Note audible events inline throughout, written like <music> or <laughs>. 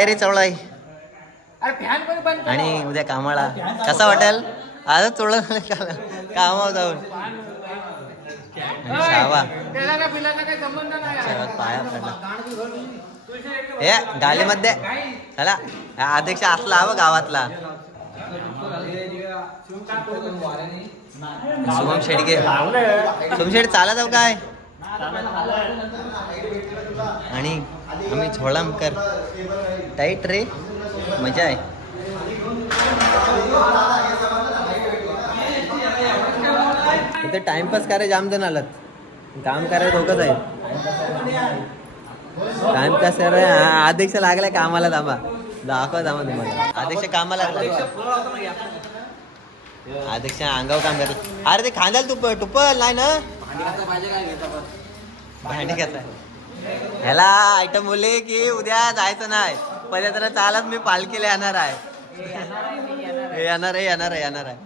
तयारी चालू आहे. आणि उद्या कामाला. कसा वाटेल? आजच चोळलं कामावर जाऊन. शावा पाया पडला. हे गालीमध्ये चला. हा अध्यक्ष असला हवं गावातला. शुभम शेडगे शुभम शेड चालत जाऊ काय आणि आम्ही झोळमकर टाईट रे? मजा आहे. इथे टाइमपास करायला जाम जण आलात. काम करायला धोकाच आहे टाइमपास करायला हा, अध्यक्ष लागलाय कामाला दाबा दाखवा थांबा तुम्हाला. अध्यक्ष कामाला लागला. अध्यक्ष अंगावर काम करत अरे ते खांद्याला तुप टुपल नाही ना? भांडी घेताय ह्याला आयटम बोलले की उद्या जायचं नाही. पहिले तर चालत मी पालखीला येणार आहे. येणार आहे येणार आहे येणार आहे.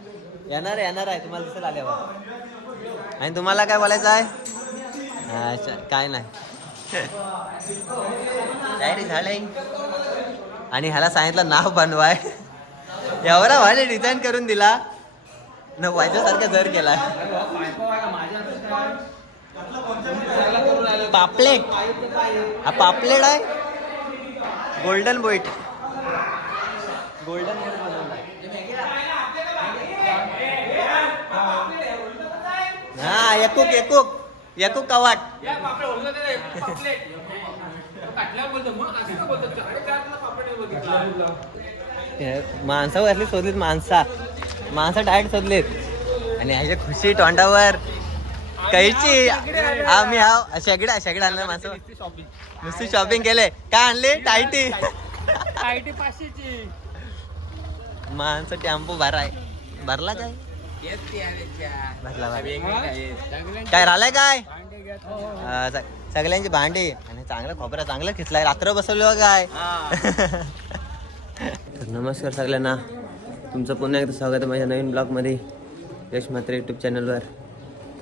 येणार आहे येणार आहे. तुम्हाला दिसेल आल्यावर. आणि तुम्हाला काय बोलायचं आहे? अच्छा काय नाही. तयारी झालंय आणि ह्याला सांगितलं नाव बनवाय. एवढा भारी डिझाईन करून दिला. न वायच्यासारखा जर केला. पापलेट. हा पापलेट आहे. गोल्डन बोईट गोल्डन हा एकूक एकूक एकूक कवाट. या माणसावर असली शोधलीत माणसा. माणसं डायट शोधलीत आणि ह्याच्या खुशी तोंडावर. कैची? आम्ही हा शेगडा शेगडा आणलं माणसं नुसती शॉपिंग केले काय आणले? टायटी? आयटी पाचशेची. माणसं टेम्पो भराय भरला काय? भरला. काय राहिलाय काय? सगळ्यांची भांडी. आणि चांगलं खोबरा चांगलं खिचलाय रात्र बसवलं काय तर नमस्कार सगळ्यांना. तुमचं पुन्हा एकदा स्वागत आहे माझ्या नवीन ब्लॉगमध्ये. यश मात्र यूट्यूब चॅनलवर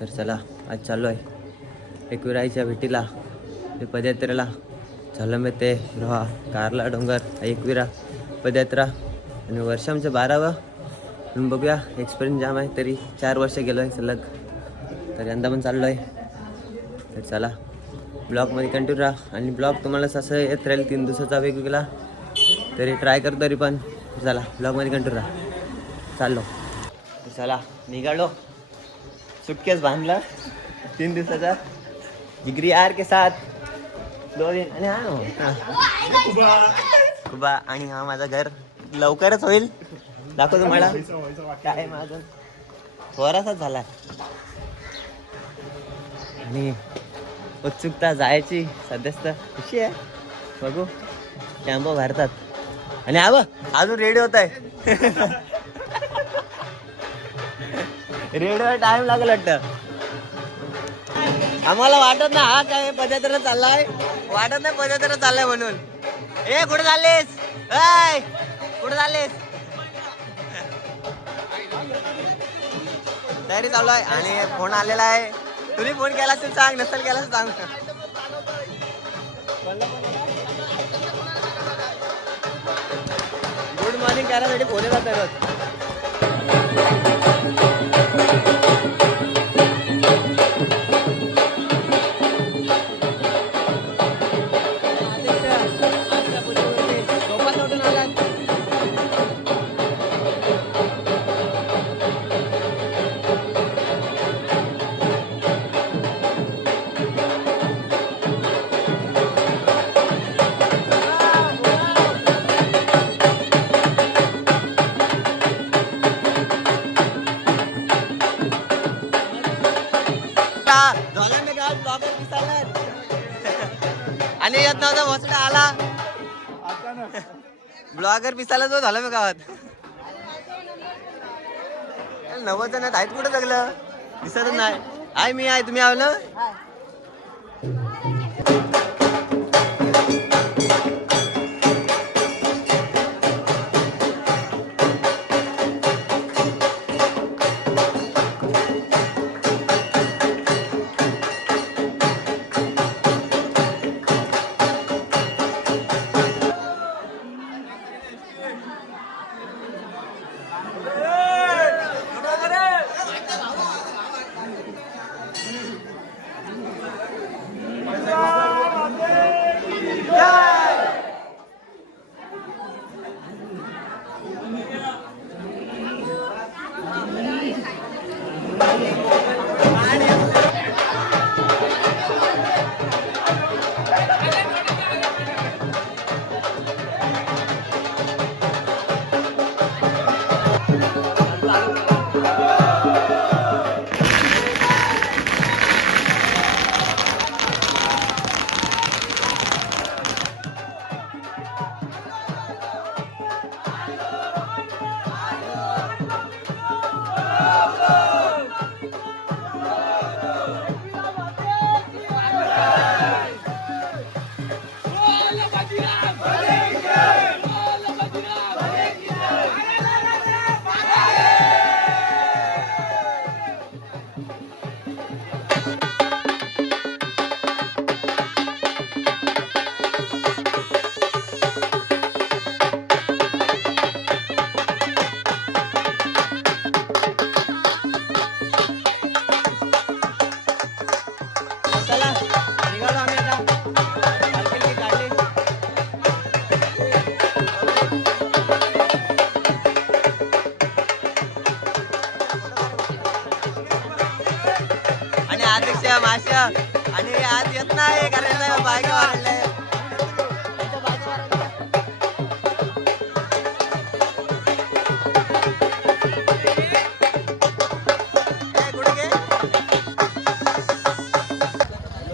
तर चला. आज चाललो आहे. एकविराईच्या भेटीला ते पदयात्रेला. झालं मी ते रोहा कारला डोंगर एकविरा पदयात्रा. आणि वर्ष आमचं बारावं म्हणून बघूया. एक्सपिरियन्स जाम आहे तरी चार वर्ष गेलो आहे सलग. तर यंदा पण चाललो आहे. तर चला ब्लॉगमध्ये कंटिन्यू राहा. आणि ब्लॉग तुम्हाला असं येत राहील तीन दिवसाचा वेगवेगळा तरी ट्राय करतो तरी पण. चला ब्लॉगमध्ये कंटिन्यू राहा. चाललो. चला निघालो. सुटकेस बांधला. तीन दिवसाचा. जिगरी आर के साथ दोन दिन. आणि हा खुबा आणि हा माझा घर. लवकरच होईल. दाखव तुम्हाला. काय माझं. थोडासाच झाला. आणि उत्सुकता जायची. सध्याच तर खुशी आहे. बघू. टॅम्पो भरतात. आणि आव अजून रेडी होत आहे. <laughs> रेडवर टाइम लागेल वाटतं. आम्हाला वाटत ना हा काय पदयात्रा चाललाय. वाटत नाही पदयात्रा चाललाय म्हणून. ए कुठे चाललेस? हाय कुठे चाललेस? तयारी चालू आहे. आणि फोन आलेला आहे. तुम्ही फोन केला असेल सांग नसेल केला सांग. गुड मॉर्निंग करायसाठी फोन येतात ब्लॉगर पिसायला जो झाला मी गावात. नव्वद जण आहेत कुठं जगलं दिसत नाही. आहे मी आहे. तुम्ही आहो ना?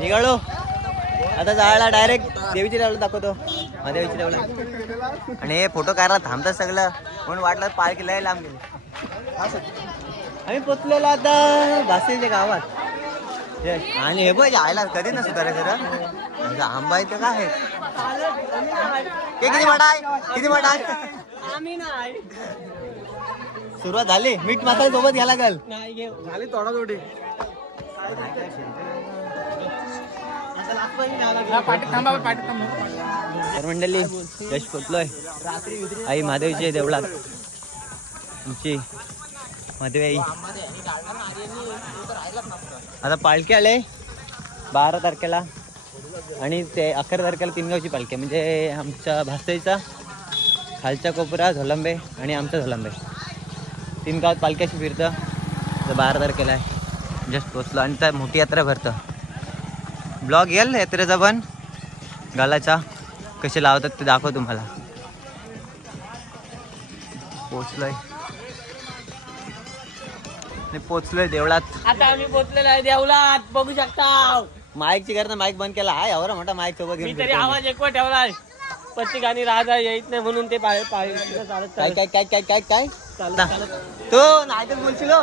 निघालो. आता जायला डायरेक्ट देवीची लेवल दाखवतो. महादेवीची लेवल आणि हे फोटो काढला थांबतात सगळं. म्हणून वाटलं पार्क लय लांब गेले. आम्ही पोचलेलो आता भासेच्या गावात. आणि हे बघ आयला कधी नसतो खरं खरं. आंबा आहे तर काय? आहे? किती मोठा आहे? किती मोठा आहे? सुरुवात झाली. मीठ मसाला सोबत घ्या लागल. झाली पाठी थांबा तर मंडळी यश पोचलोय. आई महादेवीच्या देवळात. आमची महादेवी आई आता पालखी आले बारा तारखेला. आणि ते अकरा तारखेला तीन गावची पालखी म्हणजे आमच्या भासईचा खालचा कोपरा झोलंबे आणि आमचा झोलंबे. तीन गावात पालख्याशी फिरतं. तर बारा तारखेला आहे जस्ट पोचलो आणि त्या मोठी यात्रा भरतं. ब्लॉग येईल यात्रेचा पण गालाचा कसे लावतात ते दाखव तुम्हाला. पोचलोय. आणि पोचलोय देवळात. आता आम्ही पोचलेलो आहे देवलात बघू शकता. माईकची करता माईक बंद केला. हाय एवढा मोठा माईक सोबत मी घेऊन तरी फिरतोय. आवाज एकवा ठेवलाय प्रत्येकाने राजा येत नाही म्हणून ते पाय पाय चालत काय चालत काय काय काय काय? काय. चालत तो नाही तर बोलशील हो.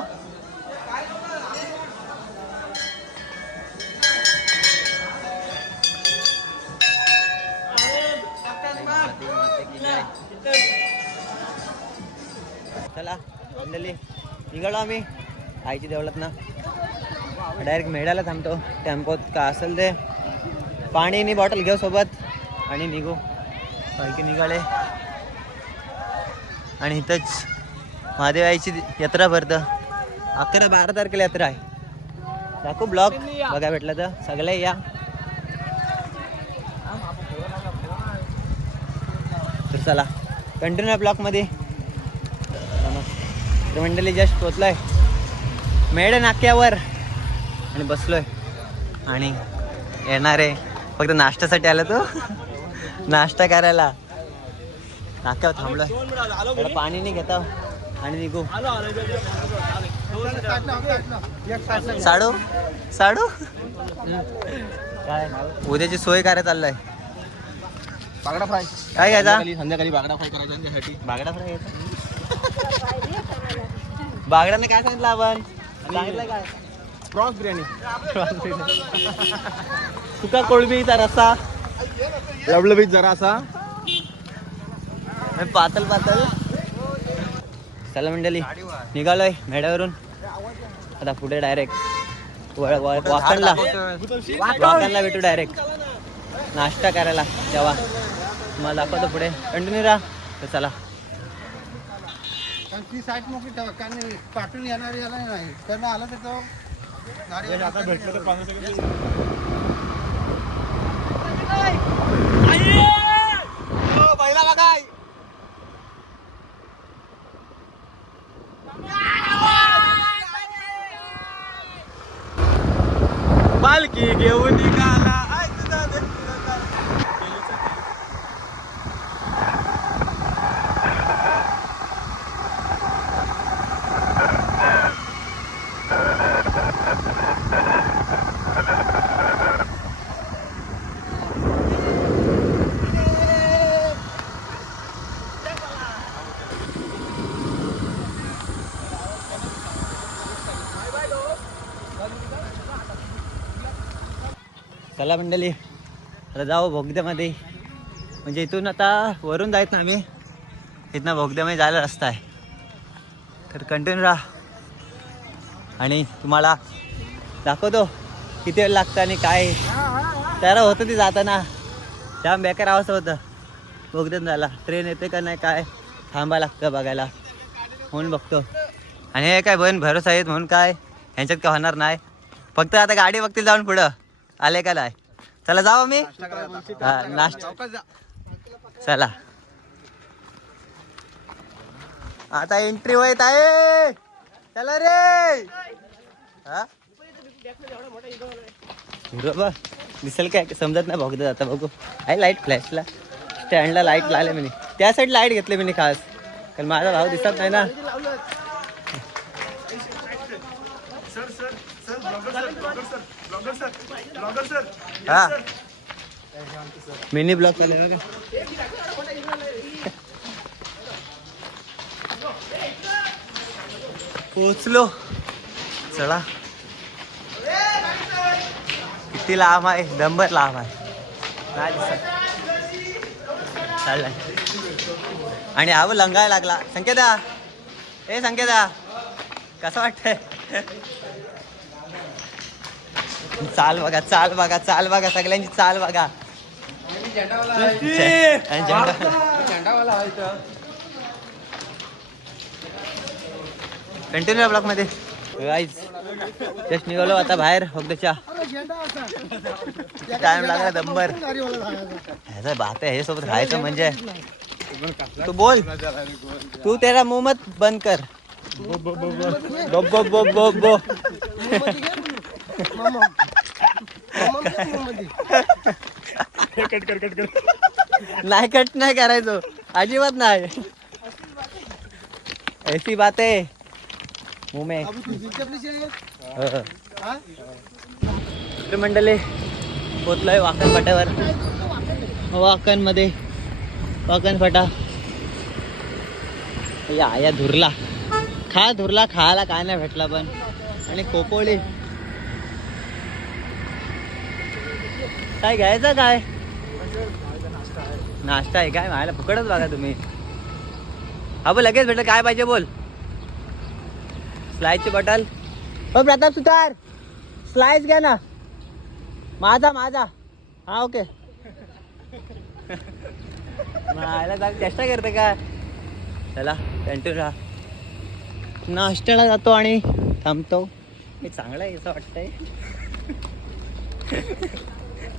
चला मंडळी निघालो आम्ही. आईची देवळात ना डायरेक्ट मेढ्याला थांबतो. टेम्पोत का असेल ते. पाणी आणि बॉटल घेऊ सोबत. आणि निघू. पालखी निघाले. आणि इथंच महादेव आईची यात्रा भरतं. अकरा बारा तारखेला यात्रा आहे. दाखवू ब्लॉग. बघा भेटलं तर. सगळे या. तर चला. कंटिन्यू ब्लॉकमध्ये तर मंडळी जस्ट पोचलोय मेड नाक्यावर. आणि बसलोय. आणि येणार आहे. फक्त नाश्त्यासाठी आला तो. नाश्ता करायला. नाक्यावर थांबलोय. पाणी नाही घेता. आणि निघू. साडू? साडू? काय? उद्याची सोय करायला आहे बागडा फ्राय. काय घ्यायचा संध्याकाळी बागडा फ्राय करायचा त्यांच्यासाठी बागडा फ्राय घ्यायचा <laughs> बागड्याने काय सांगितलं आपण? सांगितलं काय? प्रॉन्स बिर्याणी. सुका कोळंबीचा रस्सा. लवलबीत जरा असा. पातल पातल चला मंडळी निघालोय मेढ्यावरून. आता पुढे डायरेक्ट वाकणला. वाकणला भेटू डायरेक्ट नाश्ता करायला तेव्हा मला दाखवतो पुढे. कंटिन्यू राहा. तर चला. ती साईट मोकळी ठेवा कारण पाठवून येणार याला नाही. त्यांना आलं तर तो गाडी आता भेटलं तर पहिला बघाय पालखी घेऊन निघाला आय तुझा व्यक्तिगत. चला मंडळी आता जाऊ भोगद्यामध्ये म्हणजे इथून आता वरून जायत ना आम्ही. इथनं भोगद्यामध्ये जायला रस्ता आहे. तर कंटिन्यू राहा. आणि तुम्हाला दाखवतो किती वेळ लागतं आणि काय. तर होतं ते जाताना. जाम बेकार आवाज होतं. भोगद्यात जायला. ट्रेन येते का नाही काय? थांबा लागतं बघायला. म्हणून बघतो. आणि हे काय बहीण भरोसा आहेत म्हणून काय? ह्यांच्यात काय होणार नाही. फक्त आता गाडी बघतील जाऊन पुढं. आले का नाही? चला जाऊ मी हा नाश्ता. चला. आता एंट्री होत आहे चला रे. हा? हिरो बघ दिसेल काय? समजत नाही बघतो आता बघू. आहे लाइट फ्लॅशला स्टँडला लाइट लावले मी. त्या साईड लाइट घेतली मी खास. कारण माझा भाव दिसत नाही ना. हा. मिनी ब्लॉक चालेल बघा. पोचलो चला. किती लांब आहे? दंबर लांब आहे. चाललाय. आणि हा बघ लंगायला लागला. संकेता. ए संकेता. कसं वाटतंय? चाल बघा चाल बघा चाल बघा सगळ्यांची चाल बघा. आणि झेंडा कंटिन्यू ब्लॉकमध्ये. जस्ट निघालो आता बाहेर फक्तच्या टाइम लागला दंबर ह्याचा बात आहे हे सोबत राहायचं म्हणजे. तू बोल. तू तेरा मुंह मत बंद कर. बो. बो बो बो बो. <laughs> नाही कट नाही करायचो. अजिबात नाही. ऐसी बात. आहे मुमे. में पोचलोय वाकण फाट्यावर वाकणमध्ये वाकण फाटा या या धुरला. खा धुरला खायला काय नाही भेटला पण. आणि खोपोळी काय घ्यायचं काय? नाश्ता आहे काय? मायला फुकटच बघा तुम्ही. हा बोल लगेच भेटलं. काय पाहिजे बोल? स्लाइसची बॉटल. हो प्रताप सुतार. स्लाइस घ्या ना. माझा माझा. हा ओके. मायला जाग चेष्टा करते का? चला कंटिन्यू राहा. नाश्त्याला जातो आणि थांबतो. मी चांगला आहे असं वाटतंय.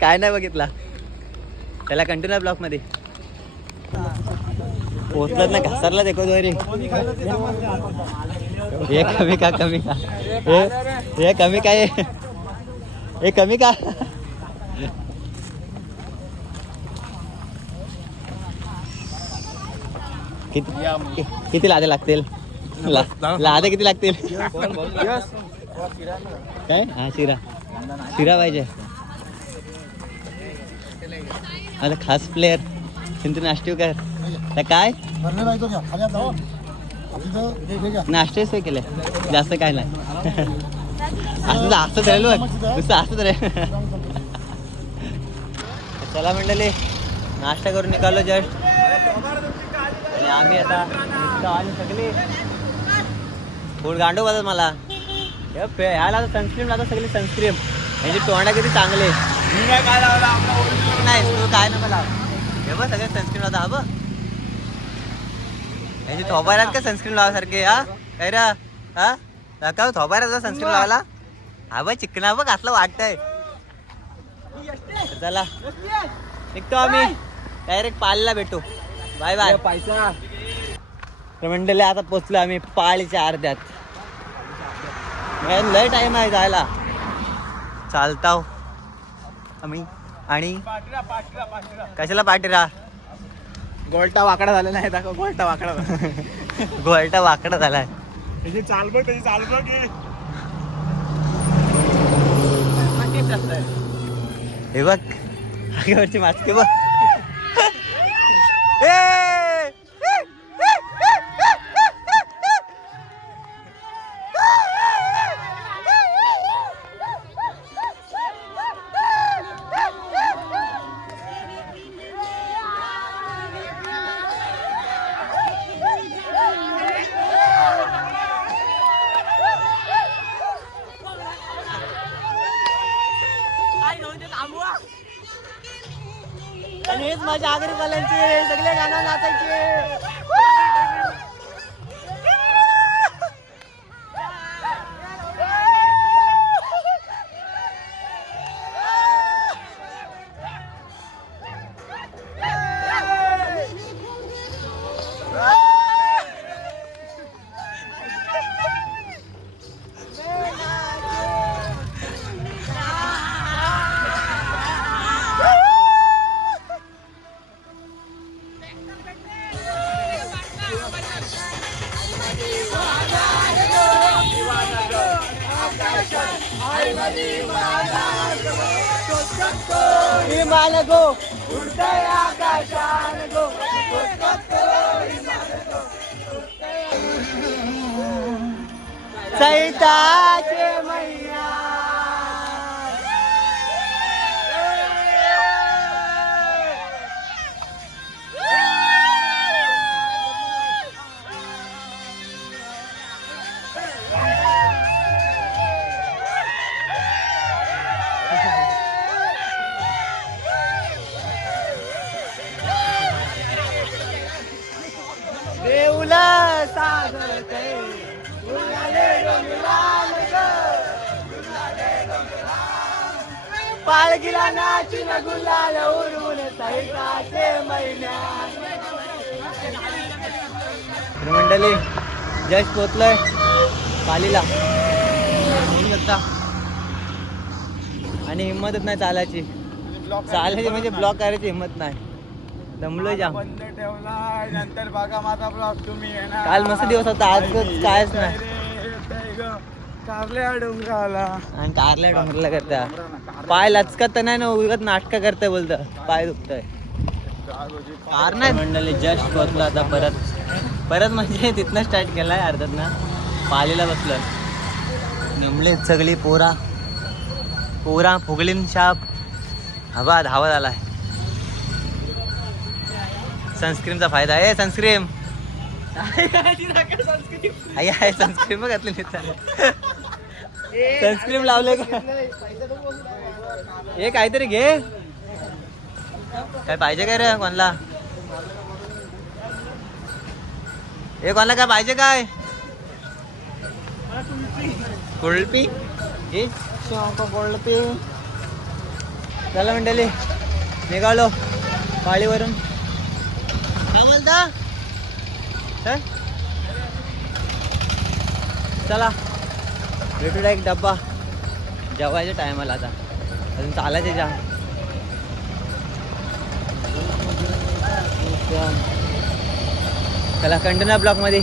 काय नाही बघितला. त्याला कंटिन्यू ब्लॉकमध्ये. पोचलत ना घसरला देखो रे हे कमी का कमी का? हे कमी काय? हे? कमी का? किती किती लादे लागतील? लादे किती लागतील? काय? हा शिरा. शिरा पाहिजे. आता खास प्लेअर सिंधू नाष्टीवकर तर काय? नाश्तेच सोय केले. जास्त काय नाही. <laughs> असं असं राहिलो नुसतं असंच <laughs> चला मंडळी नाश्ता करून निघालो जस्ट आणि आम्ही आता निघतो आणि सगळी. फुल गांडू बघत मला. हे ह्याला सनस्क्रीम लागत सगळी सनस्क्रीम म्हणजे तोंडा किती चांगले. नाही. तू काय नको लाव. हे बघ सगळे सनस्क्रीम लावता. हा बघ. याची थोबाऱ्यात का सनस्क्रीन लावासारखे हा? काय रे हा? दाखव थोबाऱ्यात सनस्क्रीन लावायला. हा बघ चिकना बघ असलं वाटतंय. चला. निघतो आम्ही. डायरेक्ट पालीला भेटू. बाय बाय पैसा. तर मंडळी आता पोचलो आम्ही पाळीच्या अर्ध्यात. लय टाइम आहे जायला. चालताव. आम्ही. आणि कशाला पाठीरा? गोल्टा वाकडा झालेला आहे दाखव गोल्टा वाकडा <laughs> गोल्टा वाकडा झालाय त्याची चाल बघ त्याची चाल बघ हे बघ आगेवरची मास्के बघ. <laughs> सैताचे नाचून गुलाल सैताचे मंडळी जस्ट पोचलोय पालीला. आणि हिंमतच नाही चालायची. चालायची म्हणजे ब्लॉक करायची हिंमत नाही. दमलोय जाम. बंद ठेवलाय नंतर बघा माझा ब्लॉग तुम्ही काल मस्त दिवस होता आज कायच नाही. कारल्या डोंगराला. आणि कारल्या डोंगराला करता. पाय लचकत तर नाही ना उगत नाटक करताय बोलतं. पाय दुखतय. कार नाही. मंडळी जस्ट बसलो आता परत. परत म्हणजे तिथनं स्टार्ट केलाय अर्धात ना पालीला बसलं निमले सगळी पोरा. पोरा फुगलीन शाप. हवा धावत आलाय. सनस्क्रीमचा फायदा आहे सनस्क्रीम आई आहे सनस्क्रीम बघ सनस्क्रीम लावले का? हे काहीतरी घे. काय पाहिजे काय रे कोणला? हे कोणाला काय पाहिजे काय? कुळपी हे कुळपी चला मंडळी निघालो पाळीवरून. काय बोलता? काय? चला. भेटूया एक डब्बा. जेवायच्या टायमाला आता. अजून चालायचे जा चला कंटेनर ब्लॉकमध्ये.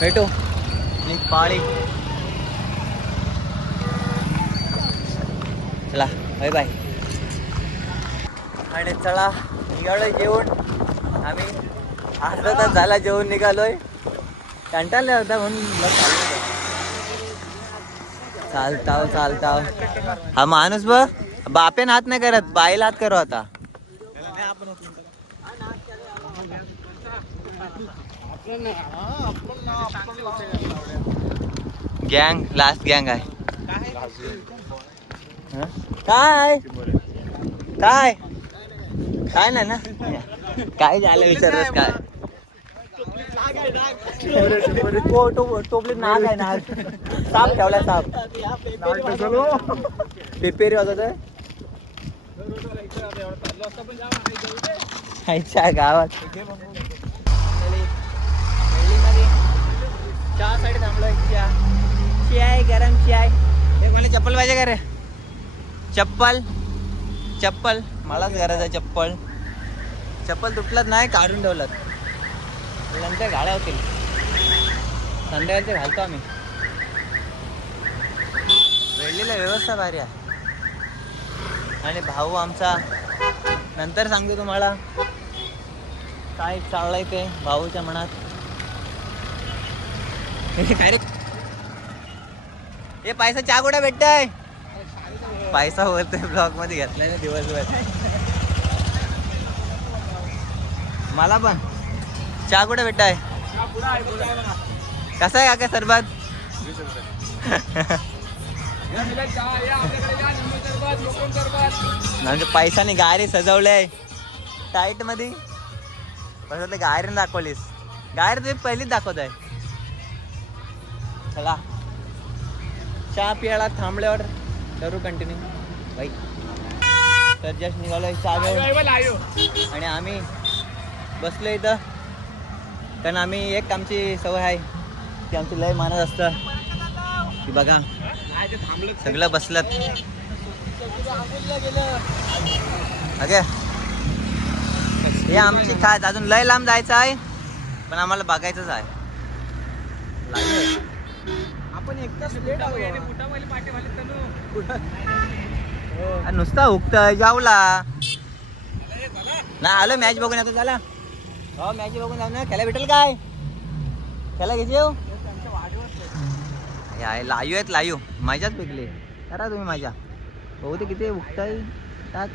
भेटू. आणि पाळी. चला बाय बाय आणि चला निघालोय जेवण आम्ही अर्धा तास झाला जेवण निघालोय. कंटाळले होता म्हणून चालताव चालताव. हा माणूस बघ बापेन हात नाही करत बाईला हात करू आता. गँग लास्ट गँग आहे. काय? काय? काय नाही ना? काय झालं विचारत काय? तो- तो- टोपले नाग आहे नाग साप ठेवला साप पेपेरी होता तर गावात चहा थांबलोय चहा चाय गरम चाय मला चप्पल पाहिजे का रे चप्पल चप्पल मलाच गरज आहे चप्पल चप्पल तुटलात नाही काढून ठेवलं नंतर गाड्या होतील संध्याकाळचे घालतो आम्ही. वेळलेला व्यवस्था भारी आहे. आणि भाऊ आमचा नंतर सांगतो तुम्हाला. काय चाललंय ते भाऊच्या मनात. हे काय रे हे पैसा चहा कुठे भेटतय? पैसा बोलतोय ब्लॉगमध्ये घेतलाय ना दिवसभर. मला पण. चहा कुठे भेटताय? कसा आहे काका सरबत? म्हणजे पैशाने गायरी सजवलंय. टाईटमध्ये पण ते दाखवलीस. गायर तुम्ही पहिलीच दाखवत आहे चला. चहा पियाला थांबल्यावर करू कंटिन्यू बाई. तर जस्ट निघालोय चहा घेऊन. आणि आम्ही बसलो इथं. कारण आम्ही एक आमची सवय आहे. ती आमची लय मानत असतं. की बघा सगळं बसलं ओके हे आमची काय अजून लय लांब जायचं आहे पण आम्हाला बघायचंच आहे. आपण एक तास लेट आलो अरे नुसता हुकतय जाऊला. ना आलो मॅच बघून येतो चला. हो मॅच बघून जाऊ ना खेळा भेटेल काय? खेळा घेते येऊ लायू आहेत लायू. माझ्याच पिकले करा तुम्ही माझ्या. बघू ते किती. तर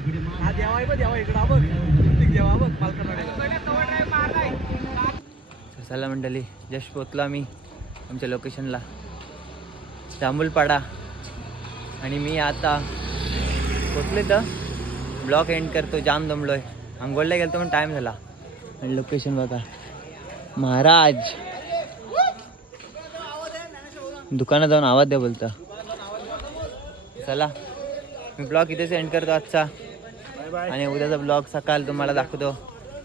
चला मंडळी जस्ट पोचलो आम्ही आमच्या लोकेशनला जांभूलपाडा आणि मी आता पोचले तर ब्लॉक एंड करतो जाम दमलोय. आंघोळला गेलतो पण टाइम झाला. आणि लोकेशन बघा. महाराज! दुकानात जाऊन आवाज द्या बोलता. चला. मी ब्लॉग इथेच एंड करतो आजचा. आणि उद्याचा ब्लॉग सकाळ तुम्हाला दाखवतो.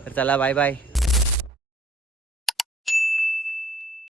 तर चला बाय बाय